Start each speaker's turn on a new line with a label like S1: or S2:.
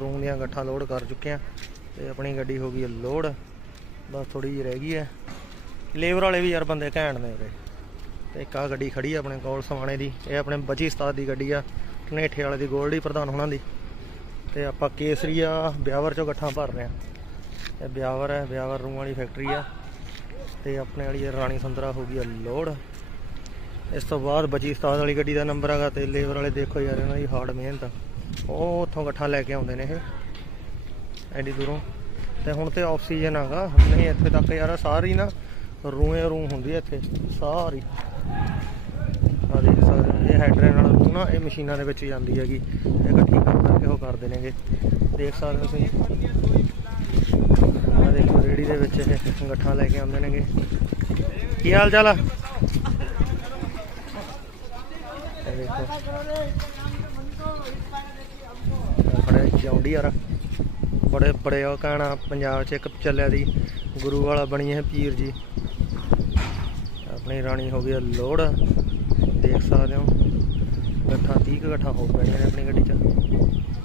S1: Room ਦੀਆਂ ਗੱਠਾਂ load ਕਰ ਚੁੱਕੇ ਆ ਤੇ ਆਪਣੀ ਗੱਡੀ ਹੋ ਗਈ ਹੈ ਲੋਡ। ਬਸ ਥੋੜੀ ਜਿਹੀ ਰਹਿ ਗਈ ਹੈ। ਲੇਬਰ ਵਾਲੇ ਵੀ ਯਾਰ ਬੰਦੇ ਘੈਂਟ ਨੇ ਉਰੇ। ਤੇ ਇੱਕ ਆ ਗੱਡੀ ਖੜੀ ਆ ਆਪਣੇ ਕੋਲ ਸਵਾਣੇ ਦੀ। ਇਹ ਆਪਣੇ ਬਚੀ ਉਸਤਾਦ ਦੀ ਗੱਡੀ ਆ। ਕਨੇਠੇ ਵਾਲੇ ਦੀ ਗੋਲਡੀ ਪ੍ਰਧਾਨ ਹੋਣਾ ਦੀ। ਤੇ ਆਪਾਂ ਕੇਸਰੀਆ ਬਿਆਵਰ ਚੋਂ ਗੱਠਾਂ ਭਰ ਰਹੇ ਆ ਇਹ ਬਿਆਵਰ ਹੈ, ਬਿਆਵਰ ਰੂਮ ਵਾਲੀ ਫੈਕਟਰੀ ਆ। ਤੇ ਆਪਣੇ ਵਾਲੀ ਰਾਣੀ ਸੰਦਰਾ ਹੋ ਗਈ ਆ ਲੋਡ। ਇਸ ਤੋਂ ਬਾਅਦ ਬਚੀ ਉਸਤਾਦ ਵਾਲੀ ਗੱਡੀ ਦਾ ਨੰਬਰ ਹੈਗਾ ਤੇ ਲੇਬਰ ਵਾਲੇ ਦੇਖੋ ਯਾਰ ਇਹਨਾਂ ਦੀ ਹਾਰਡ ਮਿਹਨਤ। ਉਹ ਉੱਥੋਂ ਗੱਠਾਂ ਲੈ ਕੇ ਆਉਂਦੇ ਨੇ ਇਹ। ਐਡੀ ਦੂਰੋਂ। ਤੇ ਹੁਣ ਤੇ ਆਕਸੀਜਨ ਹੈਗਾ। ਨਹੀਂ, ਇੱਥੇ ਤੱਕ ਯਾਰ ਸਾਰੀ ਨਾ ਰੂਏ ਰੂ ਹੁੰਦੀ ਇੱਥੇ। ਸਾਰੀ। ਆ ਦੇਖ ਸਕਦੇ ਇਹ ਹੈਡਰੇ ਨਾਲ ਰੂਹ ਨਾ ਇਹ ਮਸ਼ੀਨਾਂ ਦੇ ਵਿੱਚ ਜਾਂਦੀ ਹੈਗੀ। ਇਹ ਇਕੱਠੀ ਕਰਕੇ ਉਹ ਕਰਦੇ ਨੇਗੇ। ਦੇਖ ਸਕਦੇ ਹੋ ਤੁਸੀਂ। ਆ ਦੇਖੋ ਰੇੜੀ ਦੇ ਵਿੱਚ ਇਹ ਗੱਠਾਂ ਲੈ ਕੇ ਆਉਂਦੇ ਨੇਗੇ। ਕੀ ਹਾਲ ਚਾਲ ਆ? ਦੇਖੋ। ਬੜੇ ਚੌਂਡੀ ਬੜੇ ਬੜੇ ਉਹ ਕਹਿਣਾ, ਪੰਜਾਬ 'ਚ ਇੱਕ ਚੱਲਿਆ ਦੀ ਗੁਰੂ ਵਾਲਾ ਬਣੀ ਹੈ ਪੀਰ ਜੀ। ਆਪਣੀ ਰਾਣੀ ਹੋ ਗਈ ਆ ਲੋੜ ਦੇਖ ਸਕਦੇ ਹੋ। ਗੱਠਾਂ 30 ਕੁ ਹੋ ਪੈਣੀਆਂ ਨੇ ਆਪਣੀ ਗੱਡੀ 'ਚ।